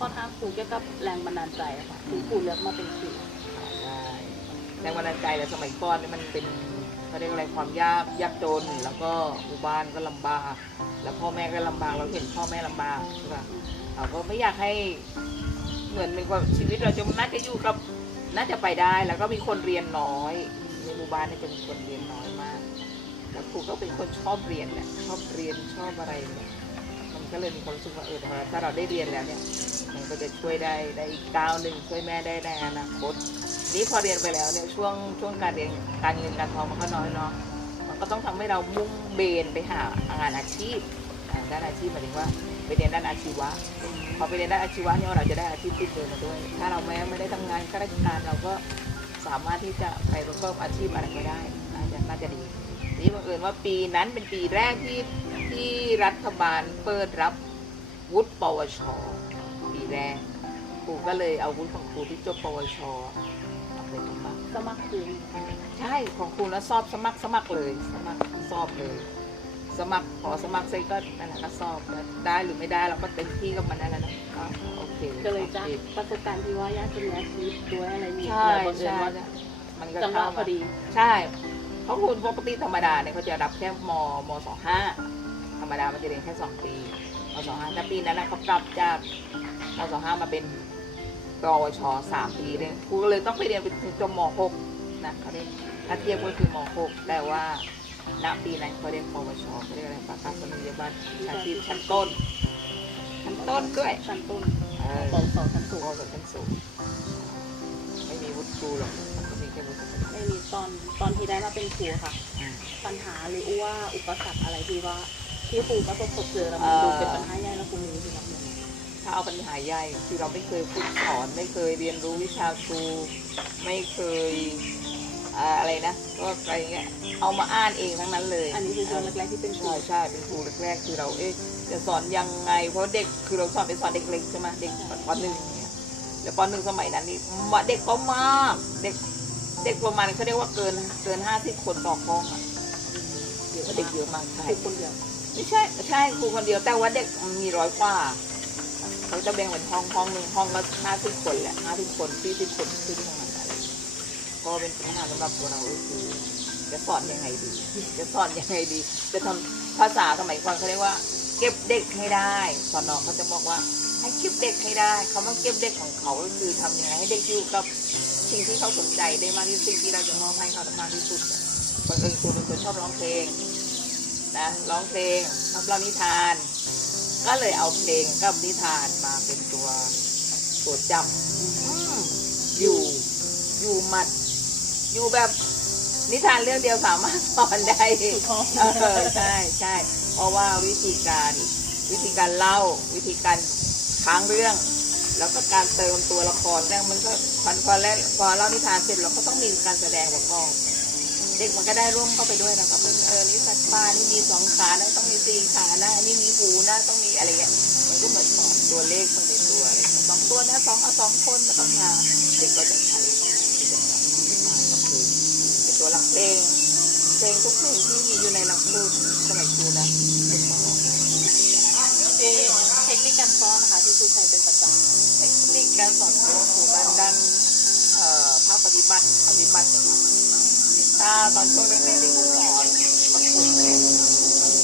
แรกเดี๋ยวหนูขอถามครูเกี่ยวกับแรงบันดาลใจอะค่ะที่ครูเลือกมาเป็นครูได้แรงบันดาลใจแต่สมัยก่อนเนี่ยมันเป็นเขาเรียกอะไรความยากยากจน แล้วก็หมู่บ้านก็ลำบาก แล้วพ่อแม่ก็ลำบากเราเห็นพ่อแม่ลำบากใช่ปะเราก็ไม่อยากให้เหมือนเป็นว่าชีวิตเราจะน่าจะอยู่กับน่าจะไปได้ แล้วก็มีคนเรียนน้อย ในหมู่บ้านเนี่ยจะมีคนเรียนน้อยมาก แล้วครูก็เป็นคนชอบเรียนแหละชอบเรียนชอบอะไรเนี่ย ก็เลยมีความรู้สึกว่าเออถ้าเราได้เรียนแล้วเนี่ยมันก็จะช่วยได้ได้อีกก้าวหนึ่งช่วยแม่ได้ในอนาคตนี่พอเรียนไปแล้วเนี่ยช่วงช่วงการเรียนการเงินการทองมันก็น้อยเนาะมันก็ต้องทำให้เรามุ่งเบนไปหางานอาชีพด้านอาชีพหมายถึงว่าไปเรียนด้านอาชีวะพอไปเรียนด้านอาชีวะเนี่ยเราจะได้อาชีพติดตัวมาด้วย ถ้าเราแม้ไม่ได้ทำงานข้าราชการเราก็สามารถที่จะไปประกอบอาชีพอะไรก็ได้น่าจะน่าจะดี นี่บังเอิญว่าปีนั้นเป็นปีแรกที่ที่รัฐบาลเปิดรับวุฒิปวช ปีแรกครูก็เลยเอาวุฒิของครูที่จบปวชเอาไปสมัครสมัครครูใช่ของครูแล้วสอบสมัครสมัครเลย สมัครสอบเลย สมัครขอสมัครเสร็จก็นั่นแหละก็สอบได้หรือไม่ได้เราก็เต็มที่กับมันนั่นแหละนะก็โอเคก็เลยจากประสบการณ์ที่ว่าญาติเป็นอาชีพด้วยอะไรนี่ใช่ใช่มันก็เข้าพมาอดี ใช่ เพราะคุณปกติธรรมดาเนี่ยเขาจะรับแค่มมสองห้าธรรมดามันจะเรียนแค่สองปีมสองห้าแต่ปีนั้นนะเขาปรับจากมสองห้ามาเป็นปวชสามปีเลยครูก็เลยต้องไปเรียนไปถึงจบมหกนะเขาเรียนถ้าเทียบก็คือมหกแต่ว่าณปีนั้นเขาเรียนปวชเขาเรียกอะไรประกาศนียบัตรอาชีพชั้นต้นชั้นต้นด้วยชั้นต้นเออปสองชั้นสูงงเอาแบบชั้นสูงไม่มีวุฒิครูหรอก ที่ได้มาเป็นครูค่ะอืมปัญหาหรือว่าอุปสรรคอะไรที่ว่าที่ครูประสบพบเจอแล้วมันดูเป็นปัญหาใหญ่แล้วครูมีที่รับมือถ้าเอาปัญหาใหญ่คือเราไม่เคยฝึกสอนไม่เคยเรียนรู้วิชาครูไม่เคยอ่าอะไรนะก็อะไรเงี้ยเอามาอ่านเองทั้งนั้นเลย อันนี้คือช่วงแรกๆที่เป็นครูใช่ใช่เป็นครูแรกๆคือเราเอ๊ะจะสอนยังไง เพราะเด็กคือเราสอนเป็นสอนเด็กเล็กใช่ไหมเด็กปหนึ่งเนี่ยแล้วปหนึ่งสมัยนั้นนี่มาเด็กก็มากเด็ก เด็กประมาณเขาเรียกว่าเกินเกินห้าสิบคนต่อห้องอะเยอะเด็กเยอะมากใช่ครูคนเดียวไม่ใช่ใช่ครูคนเดียวแต่ว่าเด็กมันมีร้อยกว่าเขาจะแบ่งเป็นห้องห้องหนึ่งห้องละห้าสิบคนแหละห้าสิบคนสี่สิบคนขึ้นประมาณนั้นก็เป็นปัญหาสำหรับตัวเราก็คือจะสอนยังไงดี จะสอนยังไงดี จะทำภาษาสมัยก่อนเขาเรียกว่า เก็บเด็กให้ได้สอนน้องเขาจะบอกว่าให้เก็บเด็กให้ได้ เขามาเก็บเด็กของเขาก็คือทำยังไงให้เด็กอยู่กับ สิ่งที่เขาสนใจได้มากที่สุดสิ่งที่เราจะมอบให้เขาได้มากที่สุดบังเอิญครูเป็นคนชอบร้องเพลงนะร้องเพลงชอบเล่านิทาน ก็เลยเอาเพลงกับนิทานมาเป็นตัวตัวจำอยู่อยู่หมัด อยู่แบบนิทานเรื่องเดียวสามารถสอนได้ถูกต้องเออใช่ใช่เพราะว่าวิธีการวิธีการเล่าวิธีการค้างเรื่อง แล้วก็การเติมตัวละครเนี่ยมันก็พอพอแล้วพอเล่านิทานเสร็จเราก็ต้องมีการแสดงประกอบเด็กมันก็ได้ร่วมเข้าไปด้วยนะก็เป็นเออนี่สัตว์ป่านี่มีสองขานะต้องมีสี่ขานะอันนี้มีหูนะต้องมีอะไรเงี้ยมันก็เหมือนสอนตัวเลขมันในตัวสองตัวนะสองเอาสองคนแล้วต้องมาเด็กก็จะใช้ที่สอนมาก็คือเป็นตัวหลักเพลงเพลงทุกเพลงที่มีอยู่ในหลักสูตรสมัยครูนะ การสอนของครูด้านด้านเอ่อภาคปฏิบัติปฏิบัติเนี่ยค่ะถ้าตอนช่วงแรกๆที่ครูสอนประถมเลย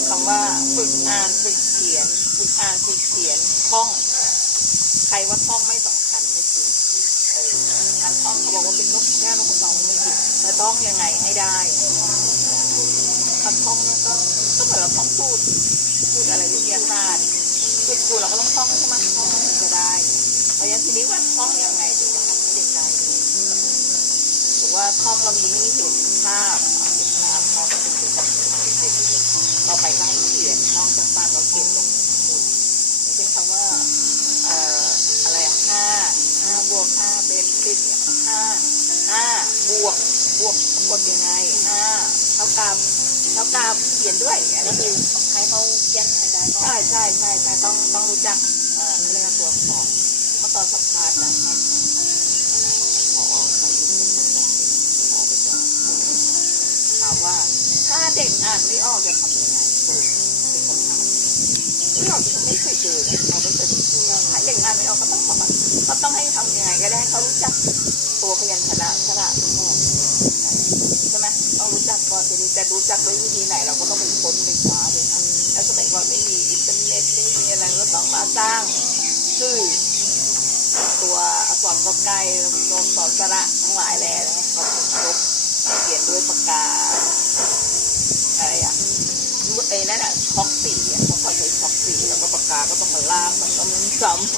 คำว่าฝึกอ่านฝึกเขียน ฝึกอ่านฝึกเขียนท่อง ใครว่าท่องไม่สำคัญไม่จริงเออการท่องเขาบอกว่าเป็นนกแก้วนกกระจองไม่จริงแต่ต้องยังไงให้ได้คำท่องก็ก็เหมือนเราท่องพูดพูดอะไรวิทยาศาสตร์พูดครูเราก็ต้องท่องใช่ไหม ว่าท่องเรามีให้เห็นภาพเห็นภาพท่องก็เป็นตัวของเด็กๆต่อไปก็ให้เขียนห้องต่างๆเราเขียนลงสมุดอย่างเช่นคำว่าเอ่ออะไรห้าห้าบวกห้าเป็นสิบเนี่ยห้าห้าบวกบวกสะกดยังไงห้าเท่ากับเท่ากับเขียนด้วยอันก็นี้คืคือให้เขาเขียนให้ได้ใช่ใช่ใช่ใช่ต้องต้องรู้จัก ว่า ถ้าเด็กอ่านไม่ออกจะทำยังไงเป็นคำถามเราไม่เคยเจอนะเราไม่เคยเจอให้เด็กอ่านไม่ออกก็ต้องบอกว่าก็ต้องให้ทำยังไงก็ได้เขารู้จักตัวพยัญชนะชนะก่อนใช่ไหมต้องรู้จักก่อนทีนี้จะรู้จักด้วยวิธีไหน เราก็ต้องไปค้นไปคว้าไปทำแล้วสมัยก่อนไม่มีอินเทอร์เน็ตไม่มีอะไรก็ต้องมาสร้างชื่อตัวอักษรกอไก่ตัวอักษรสระทั้งหลายแหล่นะครบ เขียนด้วยปากกาอะไรอะไอ้นั่นอะช็อกสีอะเขาคอยใช้ช็อกสีแล้วก็ปากกาก็ต้องมาลากมันก็มันซ้ำ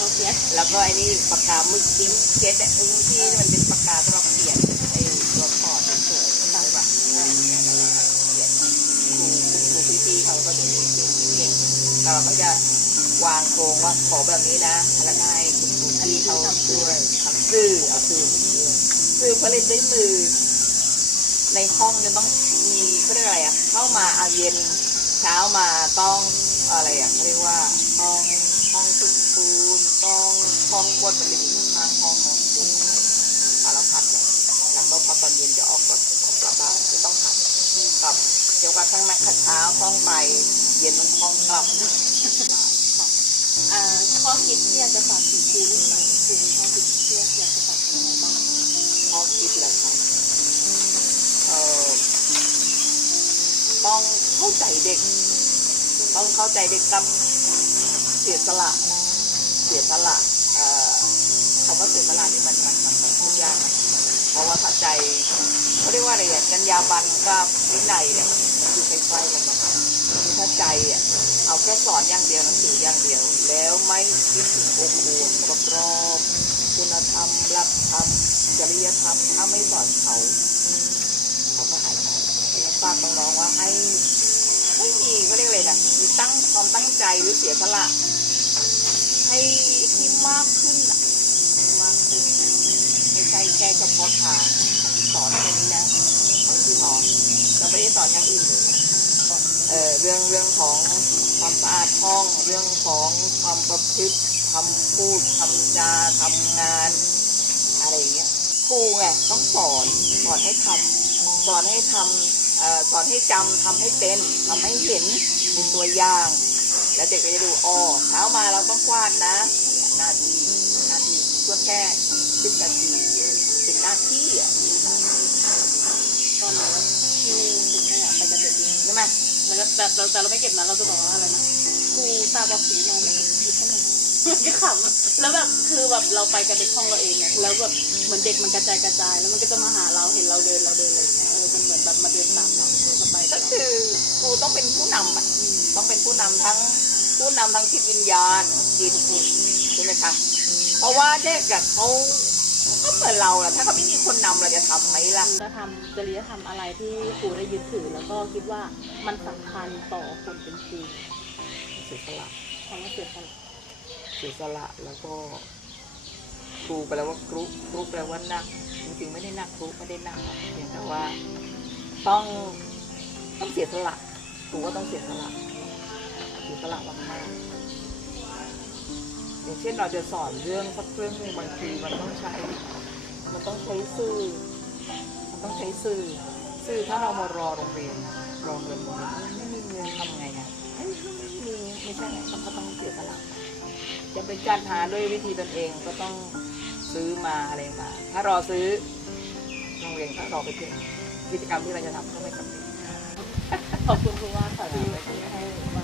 โอเคแล้วก็ไอ้นี่ปากกาหมึกปิ้งเก็ตอะไอ้ที่มันเป็นปากกาสำหรับเขียนไอ้ตัวขอดสวยๆใช่ปะอ่าเขียนครูครูพี่ๆเขาก็จะมีเก่งเก่งแต่เราก็จะวางโครงว่าขอแบบนี้นะแล้วก็ให้คุณครูพี่เขาช่วยทำซื่อเอาซื่อมาช่วยซื่อผลิตด้วยมือ ในห้องจะต้องมีเขาเรียกอะไรอะ เข้ามาเอาเย็นเช้ามาต้องอะไรอะเขาเรียกว่าห้องห้องสุดปูนต้องห้องบนมันจะมีข้างห้องเนาะปูนอะไรสารพัดเลยแล้วก็พอตอนเย็นจะออกก็ออกกลับบ้านจะต้องทำกับเกี่ยวกับข้างในข้างเช้าห้องไปเย็นต้องห้องกลับอ่าข้อคิดที่อยากจะฝากถึงครูรุ่นใหม่ครูมีข้อคิดที่อยากจะฝากถึงอะไรบ้างข้อคิดเลยครับ เข้าใจเด็ก ต้องเข้าใจเด็กกับเสียสละ เสียสละเอ่อคำว่าเสียสละนี่มันมันมันมันพูดยากนะเพราะว่าถ้าใจเขาเรียกว่าอะไรอะกัญญาบันกับวินัยเนี่ยมันอยู่ใกล้ๆกันเนาะถ้าใจอะเอาแค่สอนอย่างเดียวหนังสืออย่างเดียว แล้วไม่คิดถึงองค์รวมรอบๆคุณธรรมหลักธรรมจริยธรรมถ้าไม่สอนเขาเขาก็หายไปฝากน้องๆว่าให้ ให้มีก็เรียกอะไรนะมีตั้งความตั้งใจหรือเสียสละ ให้ที่มากขึ้นนะมากขึ้นไม่ใช่แค่เฉพาะทางสอนแค่นี้นะเขาคือสอนเราไม่ได้สอนอย่างอื่นเลยเออเรื่องเรื่องของความสะอาดห้องเรื่องของความประพฤติคำพูดคำจาทำงาน อะไรอย่างเงี้ยครูไงต้องสอนสอนให้ทำสอนให้ทำ สอนให้จำทำให้เป็นทำให้เห็นเป็นตัวอย่าง แล้วเด็กก็จะดูอ๋อเช้ามาเราต้องกวาดนะเนี่ยหน้าที่หน้าที่เพื่อแค่สิบนาทีเป็นหน้าที่อะเป็นหน้าที่ตอนนี้ครูถึงเนี่ยไปกับเด็กดีใช่ไหมแล้วก็แต่แต่แต่เราไม่เก็บนะเราจะบอกว่าอะไรนะครูตาบอดสีมองไม่เห็นหยิบเข้ามามันก็ขำแล้วแบบคือแบบเราไปกับเด็กห้องเราเองเนี่ยแล้วแบบเหมือนเด็กมันกระจายกระจายแล้วมันก็จะมาหาเราเห็นเราเดิน คือครูต้องเป็นผู้นำอะอืมต้องเป็นผู้นำทั้งผู้นำทั้งจิตวิญญาณจิตใช่ไหมคะเพราะว่าเด็กอะเขาก็เหมือนเราอะถ้าเขาไม่มีคนนำเราจะทำไหมล่ะ จะทำจริยธรรมอะไรที่ครูได้ยึดถือ แล้วก็คิดว่ามันสำคัญต่อคนเป็นครูเสียสละคำว่าเสียสละเสียสละแล้วก็ครูแปลว่ากรุ๊ปกรุ๊ปแปลว่านักจริงๆไม่ได้นักครูไม่ได้นักหรอกเพียงแต่ว่าต้อง ต้องเสียสละครูก็ต้องเสียสละเสียสละมากๆอย่างเช่นเราจะสอนเรื่องสักเรื่องหนึ่งบางทีมันต้องใช้ มันต้องใช้สื่อ มันต้องใช้สื่อ สื่อถ้าเรามารอโรงเรียนรอเงินโรงเรียนไม่มีเงินทำไงอะไม่มีไม่ใช่ไงต้องก็ต้องเสียสละจะไปจัดหาด้วยวิธีตนเองก็ต้องซื้อมาอะไรมา ถ้ารอซื้อโรงเรียนก็รอไปเถอกิจกรรมที่เราจะทำก็ไม่สำเร็จ ขอบคุณครูว่าค่ะที่ให้มา